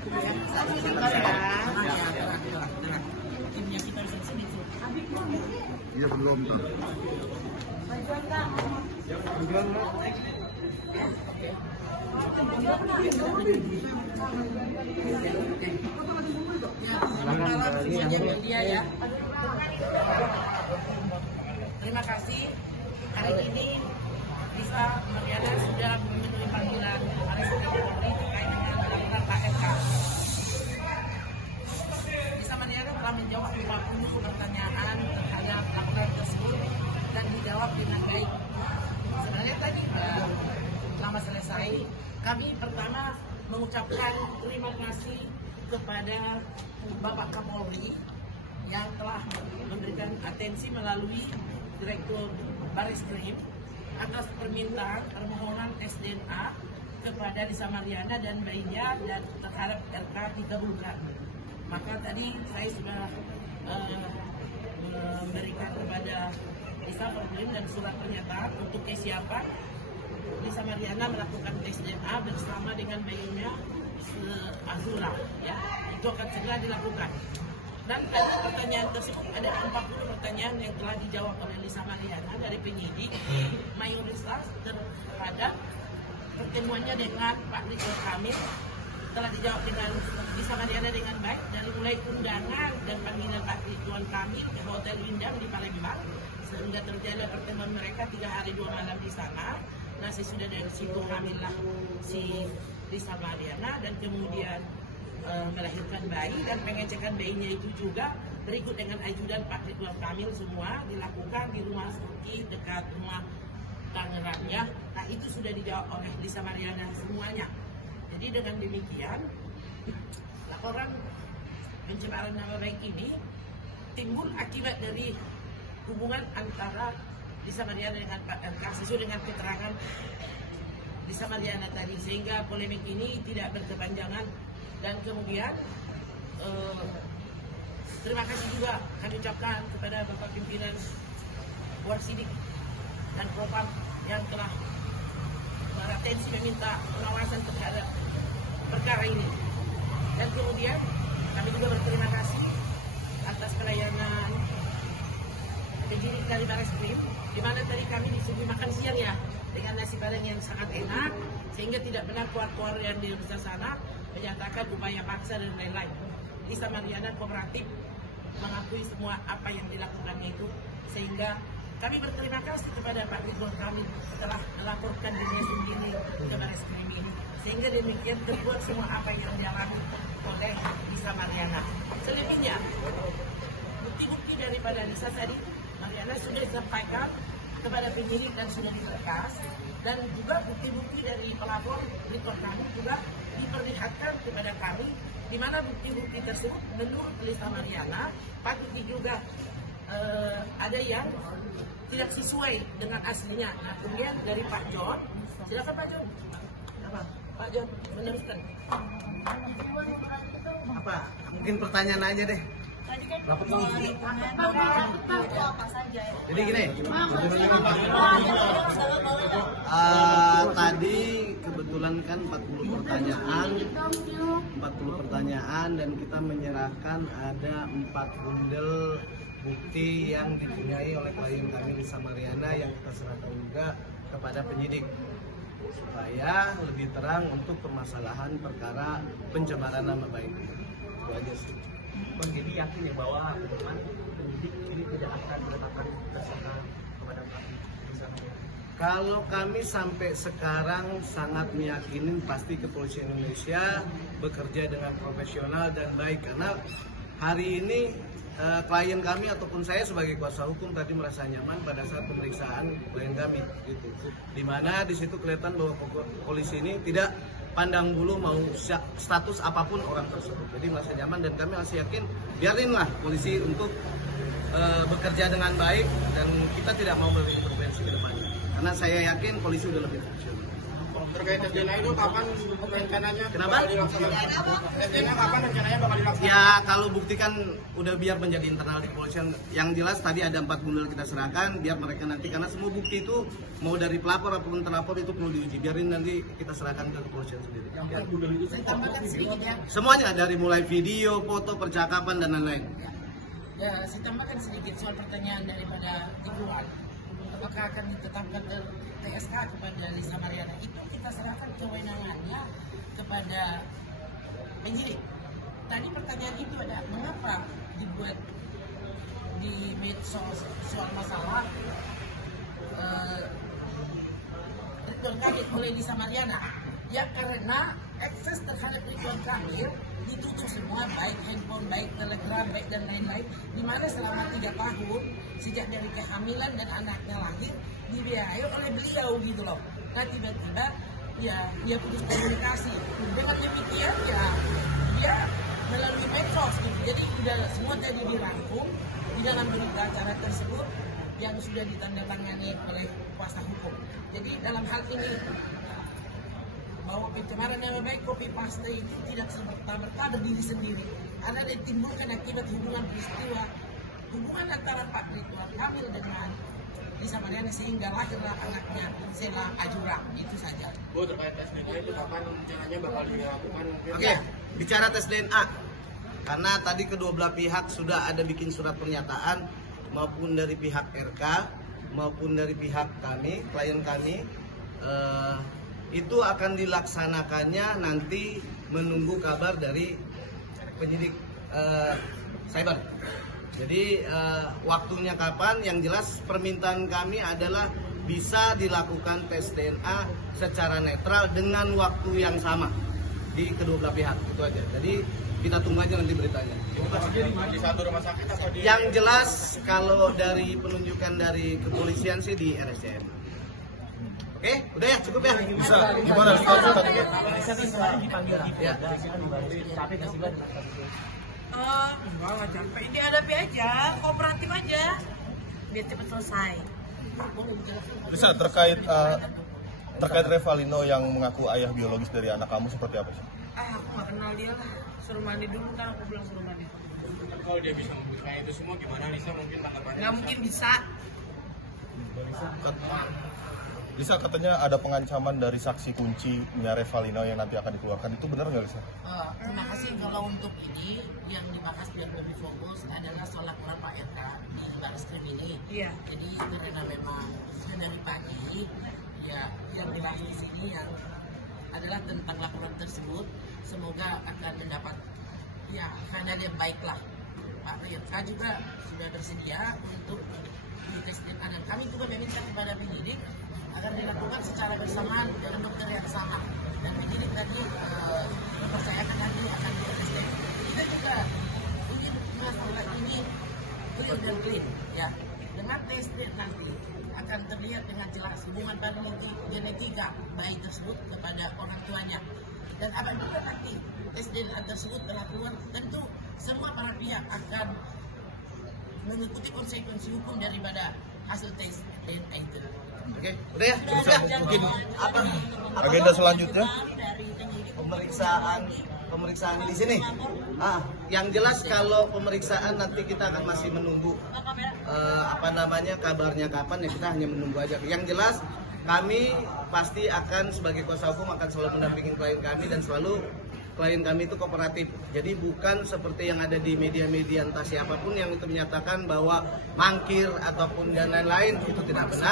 Timnya kita di sini tuh. Iya belum. Dia ya. Terima kasih. Hari ini Lisa Mariana sudah memenuhi panggilan Baris Krim Polri terkait dengan melakukan KFK. Lisa Mariana telah menjawab 50 pertanyaan terhadap laporan tersebut dan dijawab dengan baik. Sebenarnya tadi lama selesai, kami pertama mengucapkan terima kasih kepada Bapak Kapolri yang telah memberikan atensi melalui Direktur Baris Krim atas permintaan permohonan SDNA kepada Lisa Mariana dan bayinya dan terhadap RK dikabulkan. Maka tadi saya sudah memberikan kepada Lisa Perlin dan surat pernyataan untuk kesiapan Lisa Mariana melakukan tes DNA bersama dengan bayinya Azura. Ya, itu akan segera dilakukan. Dan pertanyaan tersebut ada 40 pertanyaan yang telah dijawab oleh Lisa Mariana dari penyidik. Mayoritas terhadap pertemuannya dengan Pak Ridwan Kamil telah dijawab dengan Lisa Mariana dengan baik, dari mulai undangan dan panggilan Pak Ridwan Kamil ke Hotel Windang di Palembang sehingga terjadi pertemuan mereka 3 hari 2 malam di sana. Nah, sudah dari situ hamillah si Lisa Mariana dan kemudian melahirkan bayi, dan pengecekan bayinya itu juga berikut dengan ajudan Pak Ridwan Kamil semua dilakukan di rumah sakit dekat rumah Tangerang ya. Nah, itu sudah dijawab oleh Lisa Mariana semuanya. Jadi dengan demikian laporan pencemaran nama baik ini timbul akibat dari hubungan antara Lisa Mariana dengan Pak RK sesuai dengan keterangan Lisa Mariana tadi, sehingga polemik ini tidak berkepanjangan. Dan kemudian terima kasih juga kami ucapkan kepada Bapak Pimpinan Warsidik dan Propam yang telah beratensi meminta pengawasan terhadap perkara ini. Dan kemudian kami juga berterima kasih atas pelayanan penyidik dari Baris Krim, di mana tadi kami disuguhi makan siang ya dengan nasi padang yang sangat enak, sehingga tidak benar keluar yang di sana menyatakan upaya paksa dan lain-lain. Lisa Mariana kooperatif mengakui semua apa yang dilakukannya itu, sehingga kami berterima kasih kepada Pak Ridwan Kamil setelah melaporkan dirinya sendiri ke Baris Krim ini, sehingga demikian terbuat semua apa yang dialami oleh Lisa Mariana. Selebihnya bukti-bukti daripada Lisa tadi Mariana sudah disampaikan kepada penyidik dan sudah diberkas, dan juga bukti-bukti dari pelapor Ridwan Kamil juga diperlihatkan kepada kami, di mana bukti-bukti tersebut menurut Lisa Mariana patut juga ada yang tidak sesuai dengan aslinya. Nah, kemudian dari Pak John, silakan Pak John. Apa? Pak John meneruskan. Apa? Mungkin pertanyaan aja deh. Jadi gini, tadi kebetulan kan 40 pertanyaan dan kita menyerahkan ada 4 bundel bukti yang dipunyai oleh klien kami Lisa Mariana yang kita serahkan juga kepada penyidik supaya lebih terang untuk permasalahan perkara pencemaran nama baik. Itu aja sih. Bang, jadi yakin ya bahwa penyidik ini tidak akan menetapkan tersangka kepada Pak Lisa Mariana? Kalau kami sampai sekarang sangat meyakini pasti kepolisian Indonesia bekerja dengan profesional dan baik, karena hari ini klien kami ataupun saya sebagai kuasa hukum tadi merasa nyaman pada saat pemeriksaan klien kami gitu. Dimana di situ kelihatan bahwa polisi ini tidak pandang bulu mau status apapun orang tersebut. Jadi merasa nyaman dan kami masih yakin biarinlah polisi untuk bekerja dengan baik dan kita tidak mau berintervensi ke depannya. Karena saya yakin polisi udah lebih profesional. Terkait tes DNA itu kapan rencananya Kenapa? bakal dilaksanakan? Tes DNA kapan rencananya bakal dilaksanakan? Ya kalau buktikan udah biar menjadi internal di kepolisian. Yang jelas tadi ada 4 bundel kita serahkan biar mereka nanti, karena semua bukti itu mau dari pelapor ataupun terlapor itu perlu diuji. Biarin nanti kita serahkan ke kepolisian sendiri. Saya tambahkan sedikit ya. Semuanya dari mulai video, foto, percakapan dan lain-lain. Ya, saya tambahkan sedikit soal pertanyaan daripada Ibuan. Apakah akan ditetapkan TSK kepada Lisa Mariana? Itu kita serahkan kewenangannya kepada penyidik. Tadi pertanyaan itu ada, mengapa dibuat di medsos soal masalah Ridwan Kamil oleh Lisa Mariana? Ya karena akses terhadap Ridwan Kamil ditutup semua, baik handphone, baik telegram, baik dan lain-lain, di mana selama 3 tahun sejak dari kehamilan dan anaknya lahir dibiayai oleh beliau gitu loh. Nah tiba-tiba ya dia putus komunikasi. Dengan demikian ya dia melalui medsos gitu. Jadi udah semua tadi dirangkum di dalam berita acara tersebut yang sudah ditandatangani oleh kuasa hukum. Jadi dalam hal ini bahwa pencemaran nama baik copy paste itu tidak serta-merta berdiri sendiri, karena ditimbulkan akibat hubungan peristiwa hubungan antara Pak Ridwan Kamil dengan Lisa Mariana sehingga lahirlah anaknya Sela Ajura. Itu saja. Bu, terkait tes DNA itu kapan rencananya bakal dilakukan? Oke, bicara tes DNA. Karena tadi kedua belah pihak sudah ada bikin surat pernyataan maupun dari pihak RK maupun dari pihak kami, klien kami. Itu akan dilaksanakannya nanti menunggu kabar dari penyidik cyber. Jadi waktunya kapan? Yang jelas permintaan kami adalah bisa dilakukan tes DNA secara netral dengan waktu yang sama di kedua belah pihak. Itu aja. Jadi kita tunggu aja nanti beritanya. Di satu rumah sakit atau di? Yang jelas kalau dari penunjukan dari kepolisian sih di RSCM. Oke, udah ya, cukup ya. Bisa, gimana status tadi? Bisa dipanggil Ya. Capek nggak sih, Ban? Enggak capek. Dihadapi aja, kooperatif aja. Biar cepat selesai. Bisa terkait Revalino yang mengaku ayah biologis dari anak kamu seperti apa sih? Aku nggak kenal dia lah. Suruh mandi dulu kan aku bilang suruh mandi. Kalau dia bisa membuktikan itu semua gimana Lisa mungkin tanggapannya? Nggak mungkin bisa. Lisa katanya ada pengancaman dari saksi kuncinya Revalino yang nanti akan dikeluarkan, itu benar nggak Lisa? Terima kasih. Kalau untuk ini yang dibahas biar lebih fokus adalah soal laporan Pak RK di Barreskrim ini. Iya. Jadi karena memang sudah dari pagi ya yang dibahas di sini yang adalah tentang laporan tersebut, semoga akan mendapat ya hanya yang baiklah. Pak RK juga sudah bersedia untuk tes DNA dan kami juga meminta kepada penyidik agar dilakukan secara bersamaan dengan dokter yang sama, dan penyidik tadi mempercayakan nanti akan dites DNA. Kita juga ingin masalah ini clear dan clean ya. Dengan tes DNA nanti akan terlihat dengan jelas hubungan genetika bayi tersebut kepada orang tuanya, dan apabila nanti tes DNA tersebut telah keluar, tentu semua para pihak akan mengikuti konsekuensi hukum daripada hasil tes DNA itu. Oke, udah ya, cukup ya. Mungkin Apa agenda selanjutnya? pemeriksaan di sini. Yang jelas kalau pemeriksaan nanti kita akan masih menunggu kabarnya kapan, ya kita hanya menunggu aja. Yang jelas kami pasti akan sebagai kuasa hukum akan selalu mendampingi klien kami, dan selalu klien kami itu kooperatif. Jadi bukan seperti yang ada di media-media entah siapapun yang itu menyatakan bahwa mangkir ataupun dan lain-lain, itu tidak benar.